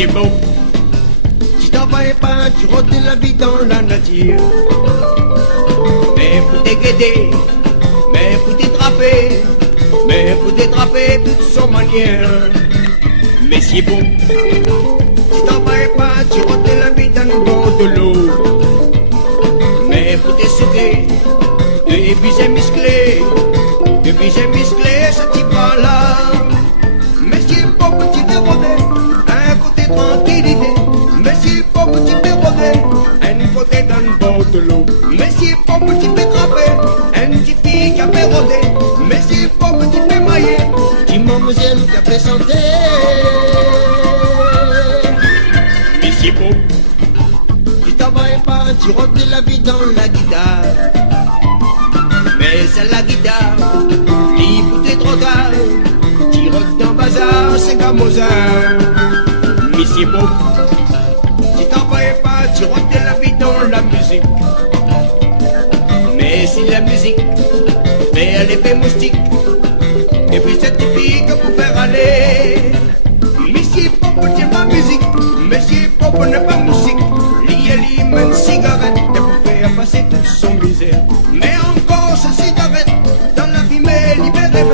c'est beau. Tu travailles pas, tu rôdes la vie dans la nature. Mais pour t'aider, mais pour t'attraper, mais pour t'attraper toutes son manière. Mais c'est beau. Tu travailles pas, tu rôdes la vie dans le bord de l'eau. Mais pour t'essuyer, depuis j'ai musclé, ça t'y pas là. Mais c'est beau petit dérodé, un côté tranquillité. Mais c'est beau petit dérodé, un côté dans le bord de l'eau. Mais c'est beau petit pétrapé, un petit fille qui a fait rôder. Mais c'est beau petit fait maillé, qui mademoiselle qui a fait santé. Mais c'est beau, tu travailles pas, tu rôdes la vie dans la guitare. Mais c'est la guitare, libre t'es trop tard. Tu rôdes dans le bazar, c'est comme Mozart. Mais c'est beau, tu travailles pas, tu rôdes la vie dans la musique. Mais si la musique fait un effet moustique, et puis c'est typique pour faire aller. Mais c'est beau pour dire ma musique, mais c'est beau pour ne pas musique. L'y une cigarette, et pour faire passer toute son misère. Mais encore cette cigarette, dans la vie mais libérée.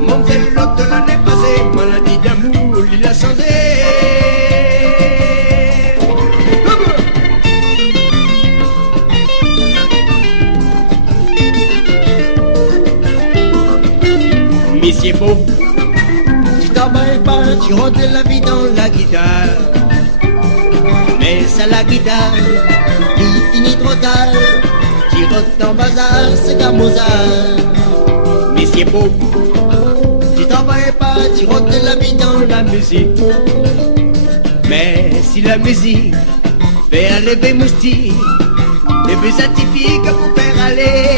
Mon tel l'autre de l'année passée, maladie d'amour, il a changé. Mais c'est beau, tu travailles pas, tu rôdes la vie dans la guitare. Mais c'est la guitare, qui finit trop tard. Tu rôdes dans le bazar, c'est comme Mozart. Mais c'est beau, tu travailles pas, tu rôdes la vie dans la musique. Mais si la musique fait un lever moustique, et puis atypique pour faire aller.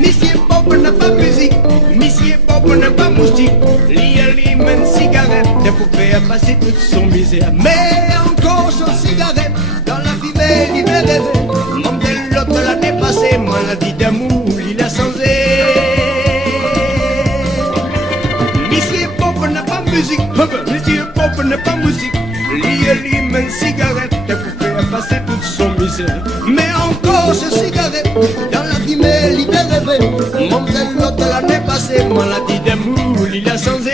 Mais c'est beau pour ne pas musique, mais c'est beau pour ne pas moustique. L'y une cigarette, et pour faire passer toute son misère. Mais encore son cigarette, dans la vie mais libérée. Mon tel l'autre de l'année passée, maladie d'amour, il a changé. Mais c'est beau pour ne pas musique, mais c'est beau pour ne pas musique. L'y une cigarette, et pour faire passer toute son misère. Mais encore ce cigarette, dans la vie mais libérée. Mon tel l'autre de l'année passée, maladie d'amour, il a changé.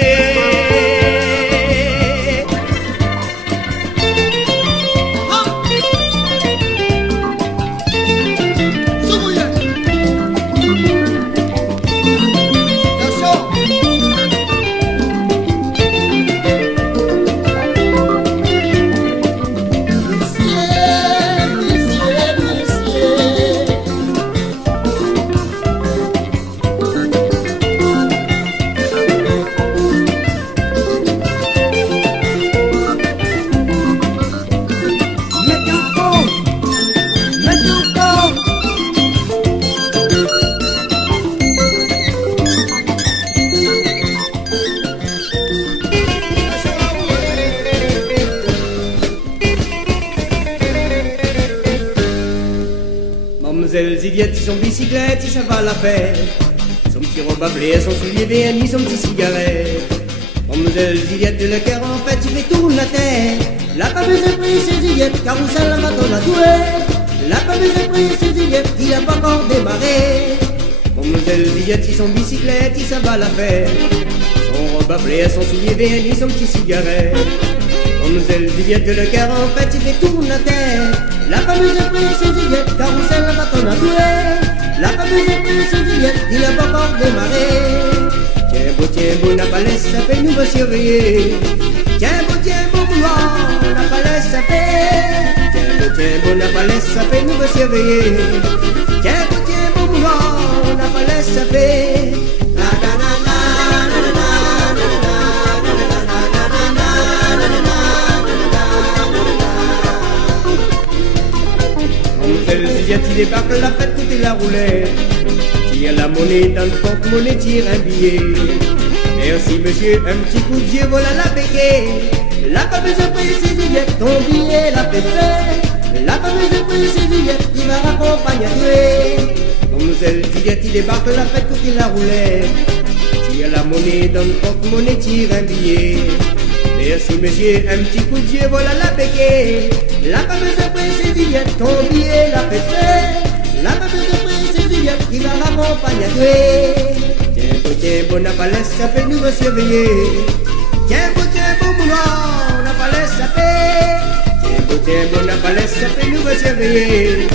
Mademoiselle Ziliette, son bicyclette, ça va la faire. Son petit robe à blé, son soulier vernis, son petit cigarette. Mademoiselle Ziliette, le cœur en fait, il fait tourner la terre. La fameuse prise, c'est Ziliette, carrousel la matin la douée. La fameuse prise, c'est Ziliette, il n'a pas encore démarré. Mademoiselle Ziliette, son bicyclette, ça va la faire. Son robe à blé, son soulier vernis, son petit cigarette. Mademoiselle Ziliette, le cœur en fait, il fait tourner la terre. La fameuse princesse Ziliette, carrousel la bâton à doué. La fameuse princesse Ziliette, il n'a pas encore démarré. Tiens beau, n'a pas laissé ça fait, nous va surveiller. Tiens beau, vouloir, n'a pas laissé ça fait. Tiens beau, n'a pas laissé ça fait, nous va surveiller. Tiens beau, vouloir, n'a pas laissé ça fait. Il débarque la fête, tout est la roulette. Tire la monnaie dans le porte-monnaie, tire un billet. Merci monsieur, un petit coup de Dieu, voilà la béquille. La fameuse princesse Ziliette, ton billet l'a fait faire. La fameuse princesse Ziliette, il va raccompagner à tuer. Mademoiselle Ziliette, il débarque la fête, tout est la roulette. Tire la monnaie dans le porte-monnaie, tire un billet. Merci monsieur, un petit coup de Dieu, voilà la béquée. La fameuse princesse Juliette, ton billet l'a fait faire. La fameuse princesse Juliette qui la raccompagne à tuer. Tiens, bon, n'a pas laissé ça fait nous me surveiller. Tiens, bon, moulin, n'a pas laissé ça fait. Tiens, bon, n'a pas laissé ça fait nous me surveiller.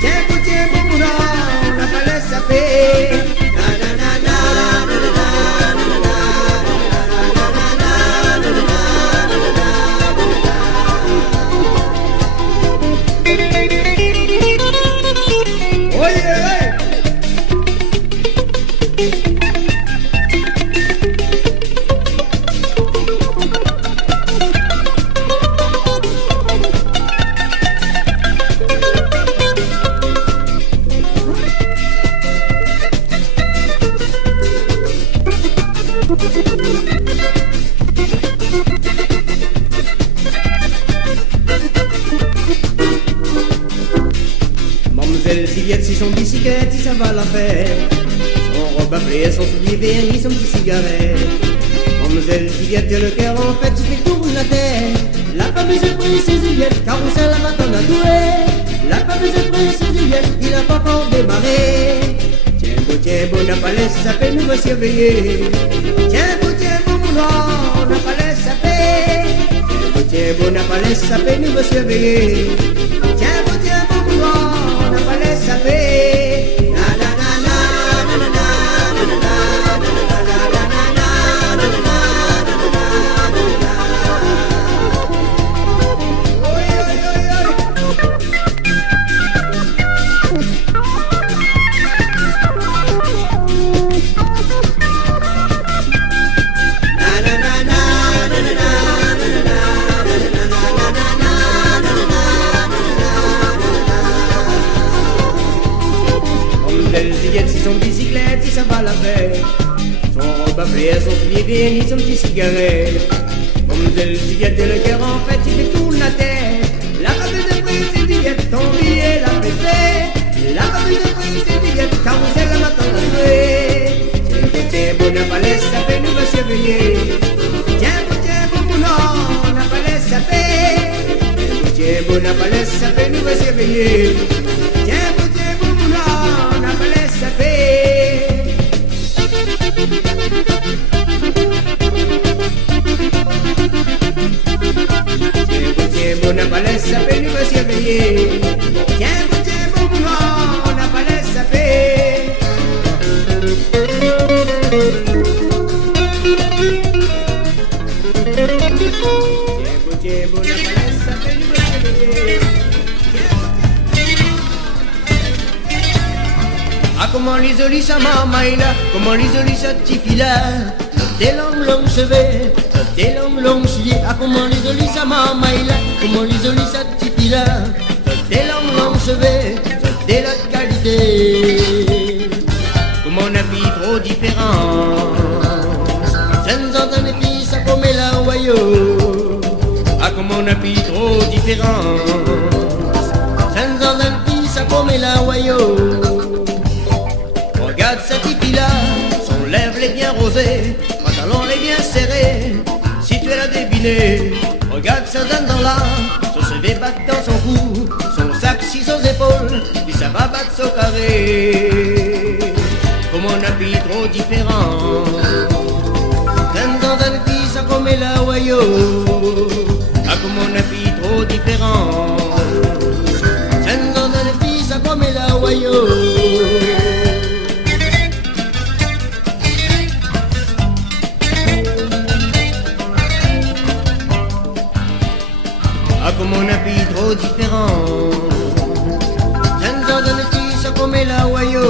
Tiens, bon, moulin, n'a pas laissé ça fait. Mademoiselle Juliette, si son bicyclette, si ça va la faire. Son robe à blé, son soulier vernis, son petit cigarette. Mademoiselle Juliette, le cœur en fait, il fait tourner la terre. La fameuse princesse Juliette, carrousel la matin à doué. La fameuse princesse Juliette, il n'a pas encore démarré. Tiens, bon, n'a pas laissé sa peine, nous va surveiller. Tiens, bon, moulin, n'a pas laissé sa peine. Tiens, bon, n'a pas laissé sa peine, nous va surveiller. Tiens, bon, moulin, n'a pas laissé sa peine. Juliette, si son bicyclette, si ça va la faire. Son robe à blé, son soulier vernis, son petit cigarette. Mademoiselle Juliette, le cœur en fait, il fait tourner la tête. La fameuse princesse Juliette, ton billet l'a fait faire. La fameuse princesse Juliette, carrousel la matin à jouer. Tiens, bon, n'a pas laissé sa peine, nous va surveiller. Tiens, bon, moulin, n'a pas laissé sa peine. Tiens, bon, n'a pas laissé sa peine, nous va surveiller. Tiens, bon, moulin, n'a pas laissé sa peine. Tiens, bon, n'a pas laissé sa peine, nous va surveiller. Tiens, bon, moulin, n'a pas laissé sa peine. Tiens, bon, n'a pas laissé sa peine, nous va surveiller. Ah, comment l'isolie sa mamaïla, comment l'isolie sa tifila. Des longs cheveux, des longs souliers. Ah, comment l'isolie sa mamaïla, comment l'isolie sa tifila. Des longs cheveux, des la qualité. Comment on habille trop différent. Sans entendre les filles, ça comme la wayo. Ah, comment on habille trop différent. Sans entendre les filles, ça comme la wayo. Regarde cette hippie-là, son lèvre est bien rosée, pantalon est bien serré, si tu l'as deviné. Regarde sa dame dans là, son CV bat dans son cou, son sac sur ses épaules, et ça va battre son carré. Comme on habille trop différent. Quand dans une fille, ça comme la wayo. Ah, comme on habille trop différent. Quand dans une fille, ça comme la wayo. Ah, comme on habille trop différent. J'aime dans une fille, ça comme la wayo.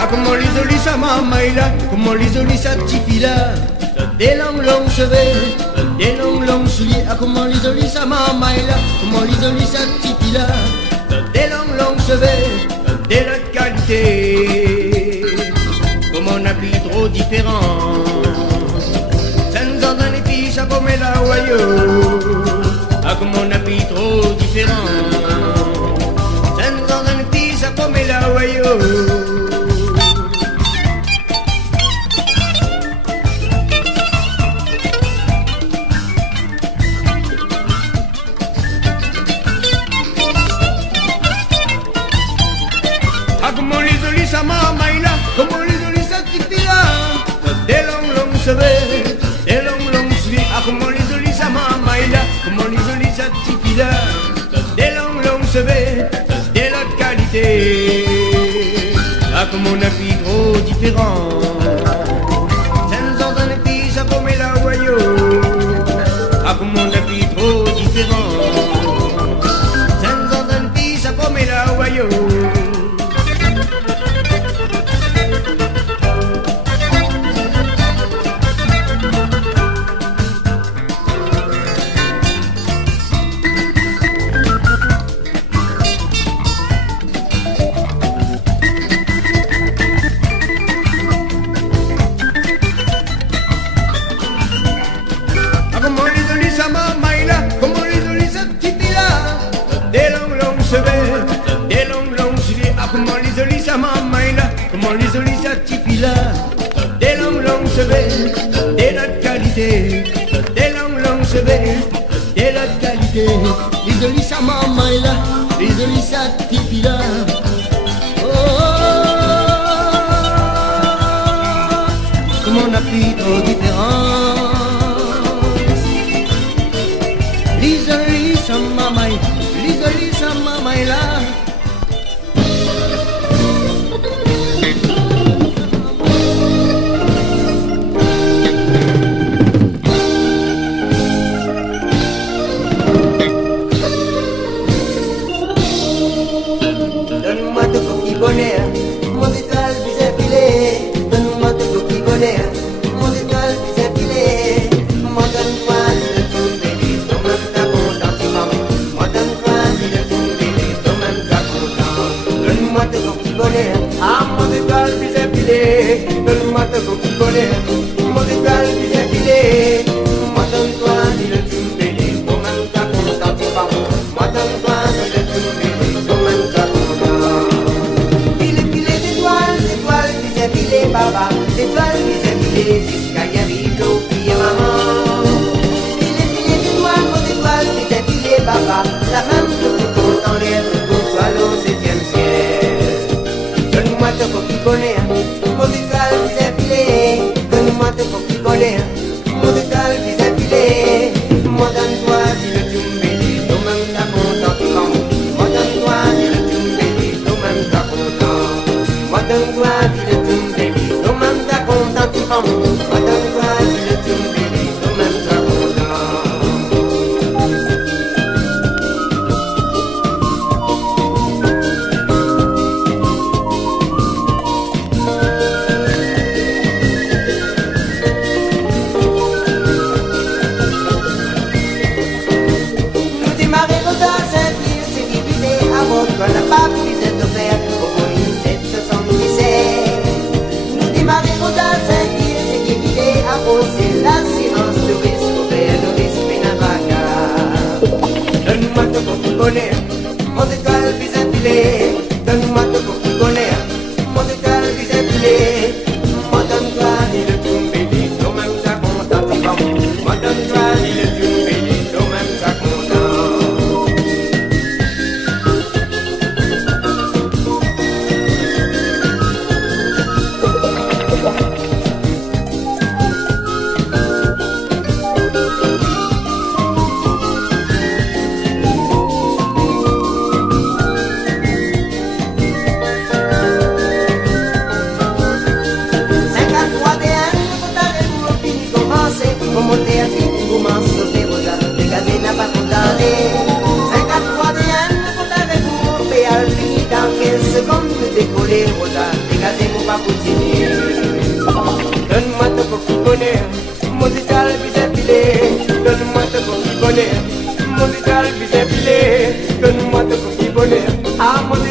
Ah, comment l'isolie sa mamaïla, comment l'isolie sa tifila. Des longs cheveux, des longs souliers. Ah, comment l'isolie sa mamaïla, comment l'isolie sa tifila. Des longs cheveux, de la qualité. Comme on habille trop différent. Sans entendre les filles, ça comme la wayo. Ah, comme on habille trop différent. Sans entendre les filles, ça comme la wayo. là, des longues cheveux, des lots de qualité. Ah, comme on a pris trop différent. Sans un pays, ça promet la royaume. Ah, comme on a pris trop différent. Sans un pays, ça promet la royaume. Des longues cheveux, ah comment les jolis ça m'amaille là, comment les jolis ça tipi là. Des longues cheveux, des lots de qualité. Des longues cheveux, des lots de qualité. Les jolis ça m'amaille là, les jolis ça tipi là. Comment on a pris trop différent. Les jolis ça m'amaille. Lisa mama là. Donne-moi ton coquille bonheur, mon étoile plus épilée. Donne-moi ton coquille bonheur, mon étoile plus épilée. M'en donne-toi le tout bébé, ton même ta content, tu m'en. M'en donne-toi le tout bébé, ton même ta content. Donne-moi ton coquille bonheur, ah mon étoile plus épilée. Donne-moi ton coquille bonheur, mon étoile plus épilée. M'en donne-toi le tout bébé, ton même ta content, tu m'en. M'en donne-toi le tout bébé, ton même ta content. Baba, l'étoile qui s'est filée jusqu'à Yarito, qui est maman. Filet d'étoiles, mon étoile qui s'est filée, Baba, la même que tout content d'être pour toi au 7e ciel. Donne-moi ton coquille bonheur, mon étoile qui s'est filée. Donne-moi ton coquille bonheur, mon étoile qui s'est filée. Moi donne-toi, dis le tumbélé, toi-même t'as content, tu prends. Moi donne-toi, dis le tumbélé, toi-même t'as content. Moi donne-toi, dis le tumbélé. Toi-même t'as content, tu prends. Moi donne-toi, dis le tumbélé, toi-même t'as content. Nous démarrer au Saint-Cyr, c'est divisé à mort, qu'on n'a pas pu être offert au Boeing 777. Nous démarrer au Saint-Cyr, c'est divisé à mort, c'est l'assurance de risque au père de risque Pénavaca. Donne-moi ton coquille bonheur, mon étoile plus épilée. Donne-moi ton coquille bonheur, mon étoile plus épilée. Moi donne-toi, dis le tumbélé, toi-même t'as content, tu prends. Moi donne-toi, dis le tumbélé, toi-même t'as content. Pour monter à fini, vous m'en sauvez, vous avez gazé, n'a pas condamné. 53 DN, vous avez vous monté à fini, dans 15 secondes, vous décollez, vous avez gazé, vous pas continuer. Donne-moi ton coquille bonheur, mon étal plus épilé. Donne-moi ton coquille bonheur, mon étal plus épilé. Donne-moi ton coquille bonheur, ah mon